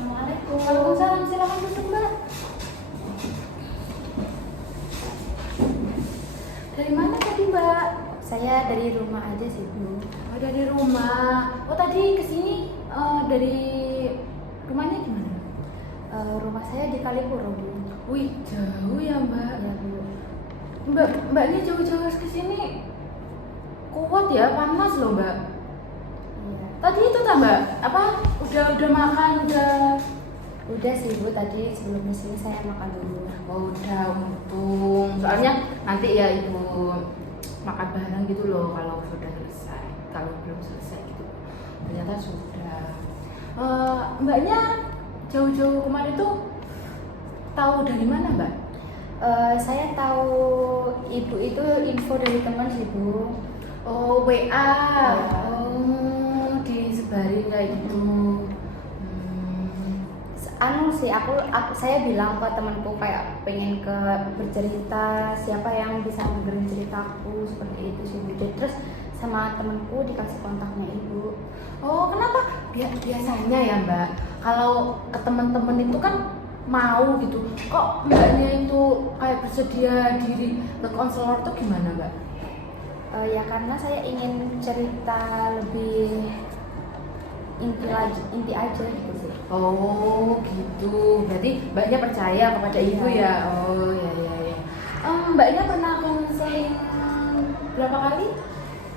Assalamualaikum. Waalaikumsalam, silakan duduk Mbak. Dari mana tadi Mbak? Saya dari rumah aja sih Bu. Oh, dari rumah. Oh, tadi kesini dari rumahnya gimana? Rumah saya di Kalipuro Bu. Wih, jauh ya Mbak. Ya Bu. Mbaknya jauh-jauh kesini kuat ya, panas loh Mbak. Iya. Tadi itu tak Mbak? Apa? Udah makan udah? Udah sih Bu, tadi sebelum di sini saya makan dulu. Oh, udah untung. Soalnya nanti ya ibu makan bareng gitu loh kalau sudah selesai. Kalau belum selesai gitu. Ternyata sudah. Mbaknya jauh-jauh kemarin tuh tahu dari mana Mbak? Saya tahu ibu itu info dari teman sih Bu. Oh, WA. Ya. Oh, disebarin kayak gitu. Saya bilang ke temanku kayak pengen bercerita, siapa yang bisa dengerin ceritaku seperti itu sih Bu. Terus sama temanku dikasih kontaknya ibu. Oh, kenapa? Biasanya ya Mbak, kalau ke teman-teman itu kan mau gitu. Kok Mbaknya itu kayak bersedia diri ke konselor tuh gimana Mbak? Ya karena saya ingin cerita lebih inti aja gitu sih. Oh gitu, berarti Mbaknya percaya kepada ibu Iya. ya? Oh ya ya ya. Mbaknya pernah konseling berapa kali?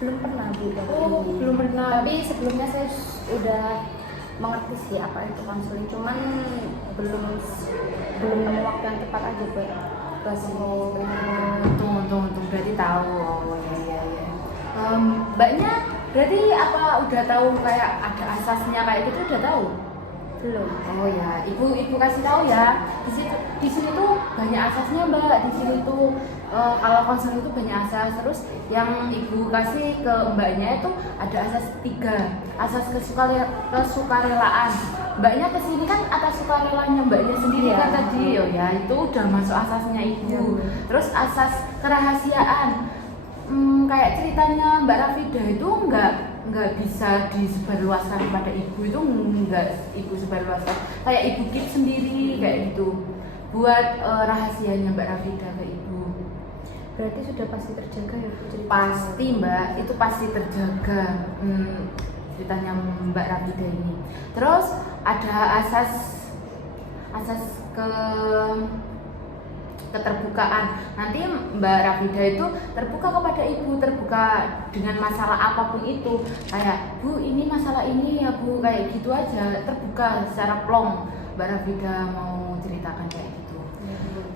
Belum pernah Bu. Oh, belum pernah. Tapi sebelumnya saya udah mengerti sih apa itu konseling, cuman belum nemu waktu yang tepat aja buat Oh, untung berarti tahu. Oh ya ya ya. Mbaknya berarti apa udah tahu kayak ada asasnya kayak gitu udah tahu? belum. Oh ya, ibu kasih tahu ya. Di sini tuh banyak asasnya Mbak. Di sini tuh kalau konseling itu banyak asas. Terus yang ibu kasih ke Mbaknya itu ada asas 3, asas kesukarelaan. Mbaknya kesini kan atas sukarelanya Mbaknya sendiri Iya. kan tadi. Oh ya, itu udah masuk asasnya ibu. Iya. Terus asas kerahasiaan. Kayak ceritanya Mbak Rafida itu nggak bisa disebarluaskan kepada ibu, itu nggak ibu sebarluaskan, kayak ibu keep sendiri kayak gitu buat rahasianya Mbak Rafida ke ibu. Berarti sudah pasti terjaga ya Bu ceritanya? Pasti Mbak, itu pasti terjaga ceritanya Mbak Rafida ini. Terus ada asas keterbukaan. Nanti Mbak Rafida itu terbuka kepada ibu, terbuka dengan masalah apapun itu. Kayak, Bu, ini masalah ini ya Bu, kayak gitu aja. Terbuka secara plong. Mbak Rafida mau ceritakan kayak gitu.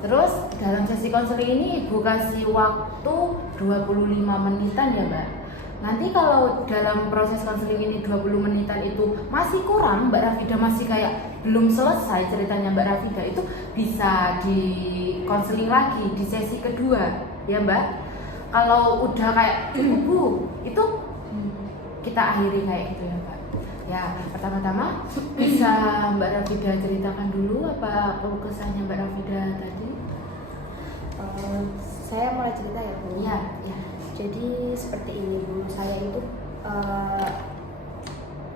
Terus dalam sesi konseling ini ibu kasih waktu 25 menitan ya Mbak. Nanti kalau dalam proses konseling ini 20 menitan itu masih kurang, Mbak Rafida masih kayak belum selesai ceritanya Mbak Rafida, itu bisa di konseling lagi di sesi kedua ya Mbak. Kalau udah kayak Bu, itu kita akhiri kayak gitu ya Mbak. Ya, pertama-tama bisa Mbak Rafida ceritakan dulu apa keluh kesahnya Mbak Rafida tadi? Saya mulai cerita ya Bu. Iya, ya. Jadi seperti ini Bu, saya itu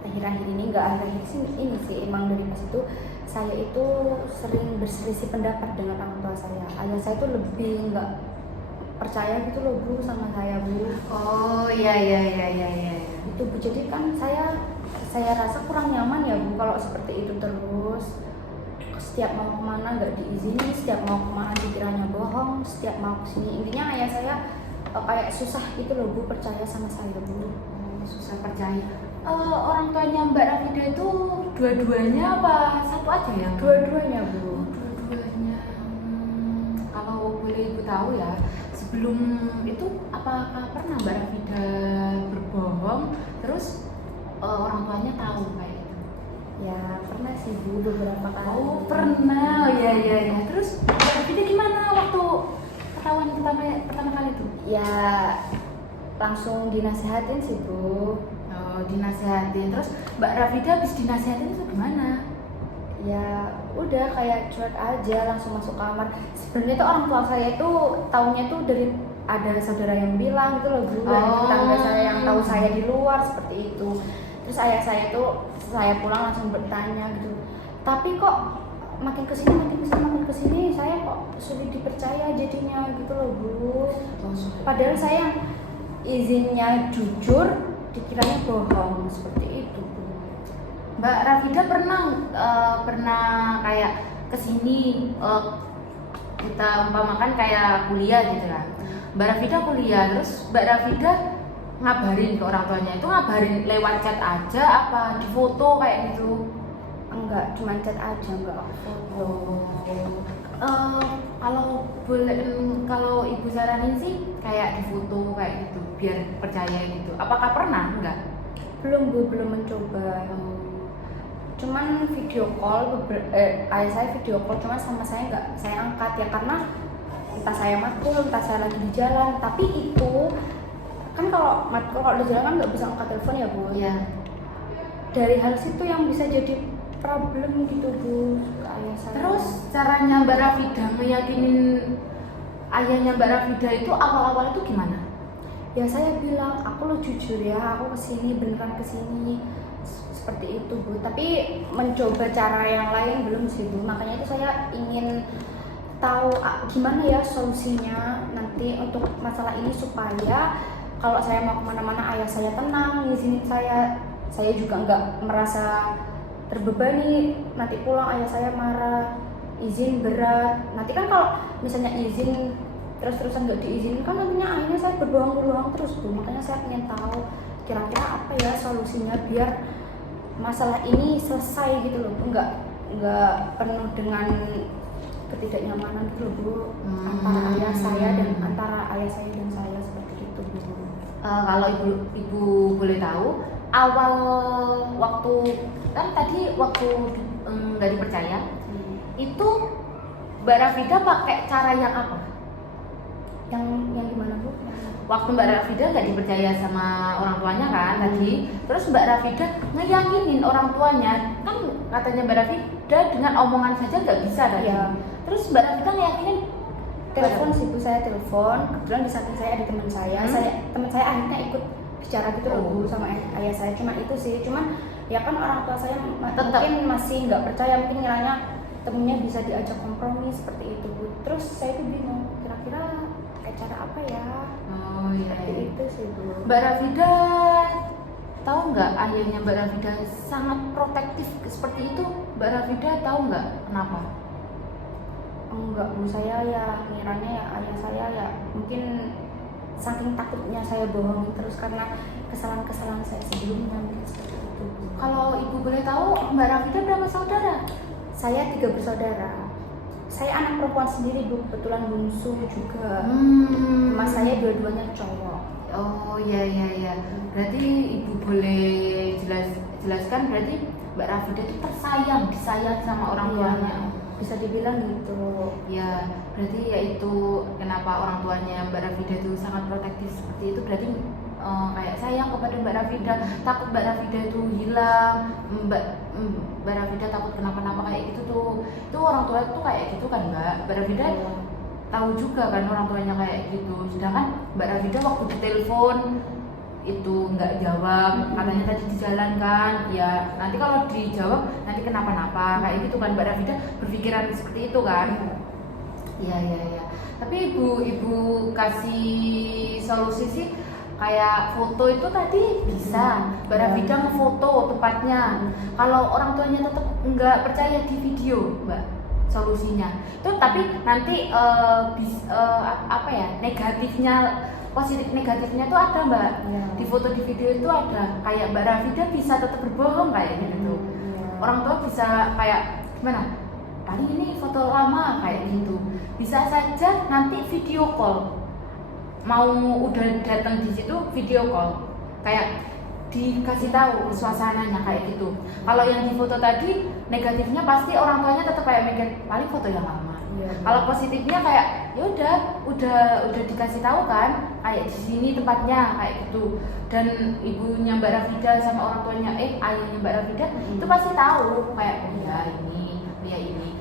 akhir-akhir ini, nggak akhir-akhir ini sih, emang dari pas itu saya itu sering berselisih pendapat dengan orang tua saya. Ayah saya itu lebih nggak percaya gitu loh Bu sama saya Bu. Oh iya iya iya iya iya. Itu Bu, jadi kan saya rasa kurang nyaman ya Bu kalau seperti itu terus. Setiap mau kemana nggak diizini, setiap mau kemana dikiranya bohong, setiap mau kesini, intinya ayah saya kayak susah gitu loh Bu percaya sama saya Bu. Susah percaya. Orang tuanya Mbak Rafida itu dua-duanya apa satu aja ya? Dua-duanya Bu. Dua-duanya. Kalau boleh ibu tahu ya, sebelum itu apakah pernah Mbak Rafida berbohong terus orang tuanya tahu kayak gitu? Ya pernah sih Bu, beberapa kali. Oh pernah, ya ya ya. Terus Mbak Rafida gimana waktu ketahuan pertama kali itu? Ya langsung dinasehatin sih Bu. Oh, dinasehatin. Terus Mbak Rafida habis dinasehatin itu gimana? Ya udah kayak cuek aja, langsung masuk kamar. Sebenarnya tuh orang tua saya itu taunya tuh dari ada saudara yang bilang gitu loh Bu, dari tetangga saya yang tahu saya di luar seperti itu. Terus ayah saya tuh saya pulang langsung bertanya gitu, tapi kok makin kesini saya kok sulit dipercaya jadinya gitu loh Bu. Padahal saya izinnya jujur dikiranya bohong, seperti itu Bu. Mbak Rafida pernah kayak kesini kita umpamakan kayak kuliah gitu kan. Mbak Rafida kuliah, terus Mbak Rafida ngabarin ke orang tuanya, itu ngabarin lewat chat aja apa di foto kayak gitu? Enggak, cuma chat aja, enggak foto. Kalau ibu saranin sih kayak di foto kayak gitu biar percaya gitu. Apakah pernah? Enggak? Belum Bu, belum mencoba. Cuman video call, ayah saya video call, cuma sama saya nggak saya angkat ya karena entah saya matkul, entah saya lagi di jalan. Tapi itu kan kalau matkul kalau di jalan kan nggak bisa angkat telepon ya Bu. Iya. Dari hal situ yang bisa jadi problem gitu Bu ke ayah saya. Terus caranya Mbak Rafida ngeyakinin ayahnya Mbak Rafida itu awal-awal itu gimana? Ya saya bilang aku lo jujur ya, aku kesini beneran kesini seperti itu Bu. Tapi mencoba cara yang lain belum sih Bu. Makanya itu saya ingin tahu gimana ya solusinya nanti untuk masalah ini supaya kalau saya mau kemana-mana ayah saya tenang, ngizinin saya juga nggak merasa terbebani. Nanti pulang ayah saya marah, izin berat. Nanti kan kalau misalnya izin terus-terusan nggak diizinin kan nantinya akhirnya saya berbohong terus Bu. Makanya saya ingin tahu kira-kira apa ya solusinya biar masalah ini selesai gitu loh Bu, nggak penuh dengan ketidaknyamanan gitu loh Bu, antara ayah saya dan saya seperti itu Bu. Kalau ibu boleh tahu awal waktu kan tadi waktu nggak dipercaya itu Mbak Rafida pakai cara yang apa? Yang gimana Bu? Waktu Mbak Rafida nggak dipercaya sama orang tuanya kan tadi, terus Mbak Rafida ngeyakinin orang tuanya, kan katanya Mbak Rafida dengan omongan saja nggak bisa tadi. Ya. Terus Mbak Rafida ngeyakinin Telepon sih Bu, saya telepon, kebetulan di samping saya ada teman saya, teman saya akhirnya ikut bicara gitu loh Bu sama ayah saya, cuma itu sih, cuman ya kan orang tua saya mungkin masih nggak percaya, mungkin ngiranya temennya bisa diajak kompromi seperti itu Bu. Terus saya tuh bingung, kira-kira kayak cara apa ya? Oh iya. Seperti itu sih Bu. Mbak Rafida tahu nggak ayahnya Mbak Rafida sangat protektif seperti itu? Mbak Rafida tahu nggak kenapa? Enggak Bu, saya ya ngiranya ya ayah saya ya mungkin saking takutnya saya bohongin terus karena kesalahan-kesalahan saya sebelumnya mungkin seperti itu Bu. Kalau ibu boleh tahu Mbak Rafida berapa saudara? Saya 3 bersaudara. Saya anak perempuan sendiri Bu, kebetulan bungsu juga. Mas saya dua-duanya cowok. Oh iya. Berarti ibu boleh jelaskan berarti Mbak Rafida itu disayang sama orang tuanya. Bisa dibilang gitu. Ya, berarti yaitu kenapa orang tuanya Mbak Rafida itu sangat protektif seperti itu, berarti kayak sayang kepada Mbak Rafida, takut Mbak Rafida itu hilang, Mbak Rafida takut kenapa-napa kayak gitu tuh. Itu orang tua tuh kayak gitu kan Mbak Rafida tahu juga kan orang tuanya kayak gitu. Sedangkan Mbak Rafida waktu ditelepon itu nggak jawab, katanya tadi di jalan kan, ya nanti kalau dijawab nanti kenapa-napa kayak gitu kan. Mbak Rafida berpikiran seperti itu kan. Iya. Tapi ibu kasih solusi sih kayak foto itu tadi bisa Mbak Rafida ngefoto tempatnya. Kalau orang tuanya tetap nggak percaya di video Mbak, solusinya itu tapi nanti negatifnya positif negatifnya tuh ada Mbak. Di foto di video itu ada kayak Mbak Rafida bisa tetap berbohong kayak gitu. Orang tua bisa kayak gimana? Paling ini foto lama kayak gitu. Bisa saja nanti video call. Mau udah datang di situ video call. Kayak dikasih tahu suasananya kayak gitu. Kalau yang di foto tadi negatifnya pasti orang tuanya tetap kayak mikir paling foto yang lama. Kalau positifnya kayak ya udah dikasih tahu kan kayak di sini tempatnya kayak gitu, dan ibunya Mbak Rafida sama orang tuanya ayahnya Mbak Rafida itu pasti tahu kayak ya ini.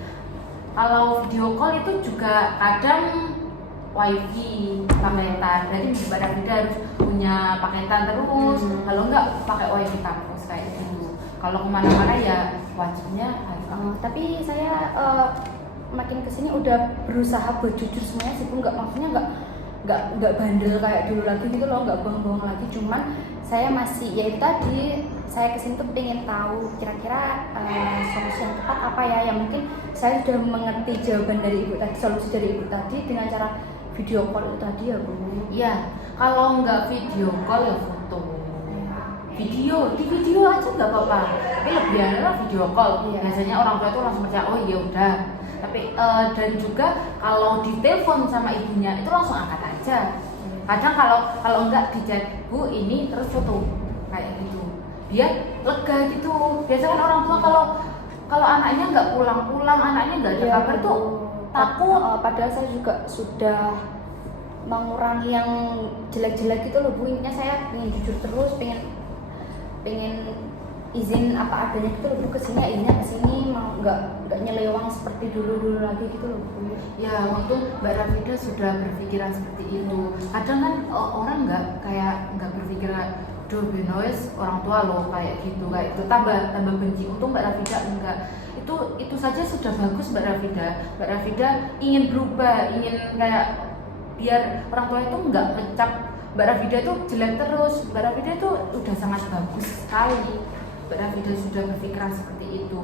Kalau video call itu juga kadang wifi paketan, jadi Mbak Rafida harus punya paketan terus, kalau enggak pakai wifi kampus kayak gitu. Kalau kemana-mana ya wajibnya harus. Tapi saya makin kesini udah berusaha buat jujur semuanya sih Bu, maksudnya nggak bandel kayak dulu lagi gitu loh, nggak bohong-bohong lagi. Cuman saya masih, ya itu tadi, saya kesini tuh pengen tahu kira-kira solusi yang tepat apa ya. Yang mungkin saya sudah mengerti jawaban dari ibu tadi, solusi dari ibu tadi dengan cara video call itu tadi ya Bu. Iya, kalau nggak video call ya foto. Di video aja nggak apa-apa. Tapi lebih adalah video call. Iya. Biasanya orang tua itu langsung percaya, oh ya udah. Tapi dan juga kalau ditelepon sama ibunya itu langsung angkat aja. Kadang kalau enggak di chat, Bu ini terus foto kayak gitu. Biar lega gitu. Biasanya kan orang tua kalau anaknya nggak pulang-pulang, anaknya nggak ada kabar tuh takut. Padahal saya juga sudah mengurangi yang jelek-jelek gitu loh Bu. Intinya saya pengen jujur terus, pengen izin apa adanya gitu loh Bu, kesini izinnya kesini, mau nggak nyelewang seperti dulu lagi gitu loh Bu. Ya, untung Mbak Rafida sudah berpikiran seperti itu. Kadang kan orang nggak berpikir, duh benois orang tua loh kayak gitu, kayak itu tambah benci. Untung Mbak Rafida enggak. Itu saja sudah bagus Mbak Rafida. Mbak Rafida ingin berubah, ingin kayak biar orang tua itu nggak ngecap Mbak Rafida itu jelek terus. Mbak Rafida itu udah sangat bagus sekali. Mbak Rafida sudah berpikiran seperti itu.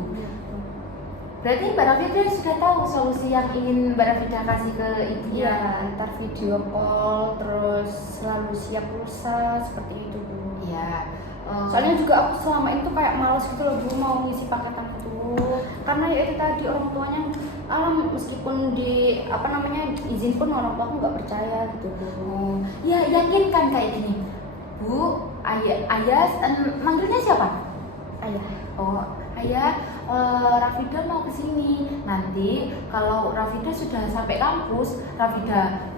Berarti Mbak Rafida sudah tahu solusi yang ingin Mbak Rafida kasih ke ibunya. Ya, ntar video call, terus selalu siap pulsa seperti itu Bu. Iya. Soalnya juga aku selama itu kayak males gitu loh Bu, mau ngisi paketan itu. Karena ya itu tadi orang tuanya meskipun di izin pun orang tua aku nggak percaya gitu Bu. Ya yakinkan kayak gini, Bu, ayah manggilnya siapa? Ayah. Oh, ayah, Rafida mau kesini. Nanti kalau Rafida sudah sampai kampus, Rafida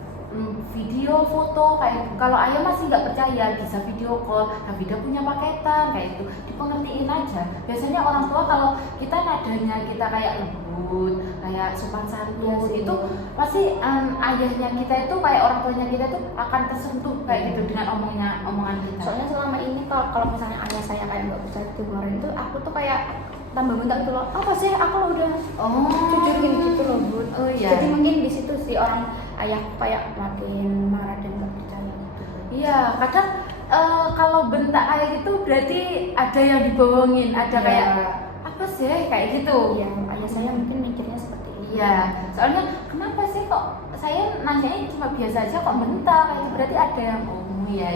video, foto kayak gitu. Kalau ayah masih nggak percaya, bisa video call. Rafida punya paketan kayak itu, dipengertiin aja. Biasanya orang tua kalau kita nadanya kita kayak lembut, kayak sopan santun, itu pasti ayahnya kita itu kayak orang tuanya kita itu akan tersentuh kayak gitu dengan omongan kita. Soalnya selama ini kalau misalnya ayah saya kayak nggak percaya itu kemarin itu, aku tuh kayak tambah bentak gitu loh, apa sih aku lo udah jujurin gitu loh Bu. Oh iya. Jadi mungkin di situ sih orang ayah kayak makin marah dan nggak percaya gitu. Iya, kadang kalau bentak ayah itu berarti ada yang dibohongin, ada kayak apa sih kayak gitu. Iya, ayah saya mungkin mikirnya seperti itu. Iya, soalnya kenapa sih kok saya nanyain cuma biasa aja kok bentak kayak gitu, berarti ada yang iya.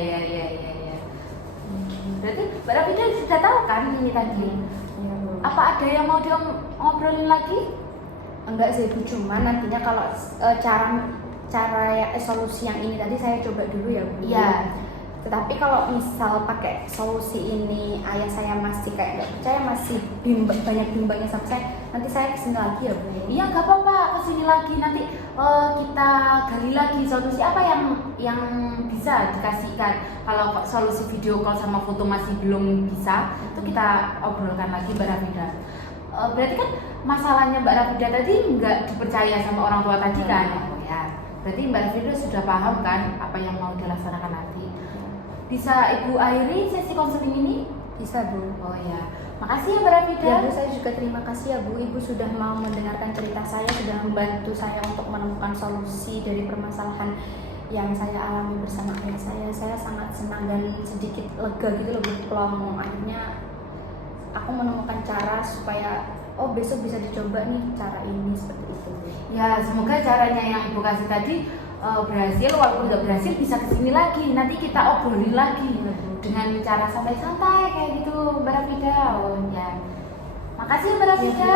Berarti Mbak Rafida sudah tahu kan ini tadi. Iya, Bu. Apa ada yang mau ngobrolin lagi? Enggak sih Bu, cuman nantinya kalau solusi yang ini tadi saya coba dulu ya Bu. Iya. Tetapi kalau misal pakai solusi ini ayah saya masih kayak nggak percaya, masih banyak bimbangnya sama saya, nanti saya kesini lagi ya Bu. Iya nggak apa-apa, kesini lagi nanti kita gali lagi solusi apa yang bisa dikasihkan. Kalau solusi video call sama foto masih belum bisa, itu kita obrolkan lagi Mbak Rafida. Berarti kan masalahnya Mbak Rafida tadi nggak dipercaya sama orang tua tadi kan? Ya, berarti Mbak Rafida sudah paham kan apa yang mau dilaksanakan nanti. Bisa Ibu akhiri sesi konseling ini? Bisa Bu. Oh ya, makasih ya Mbak Rafida. Ya Bu, saya juga terima kasih ya Bu. Ibu sudah mau mendengarkan cerita saya, sudah membantu saya untuk menemukan solusi dari permasalahan yang saya alami bersama ayah saya. Saya sangat senang dan sedikit lega gitu loh Bu. Plong, akhirnya aku menemukan cara supaya besok bisa dicoba nih cara ini seperti itu. Ya, semoga caranya yang Ibu kasih tadi berhasil, walaupun nggak berhasil bisa kesini lagi, nanti kita obrolin lagi dengan cara santai-santai kayak gitu Mbak Rafida. Oh ya, makasih Mbak Rafida.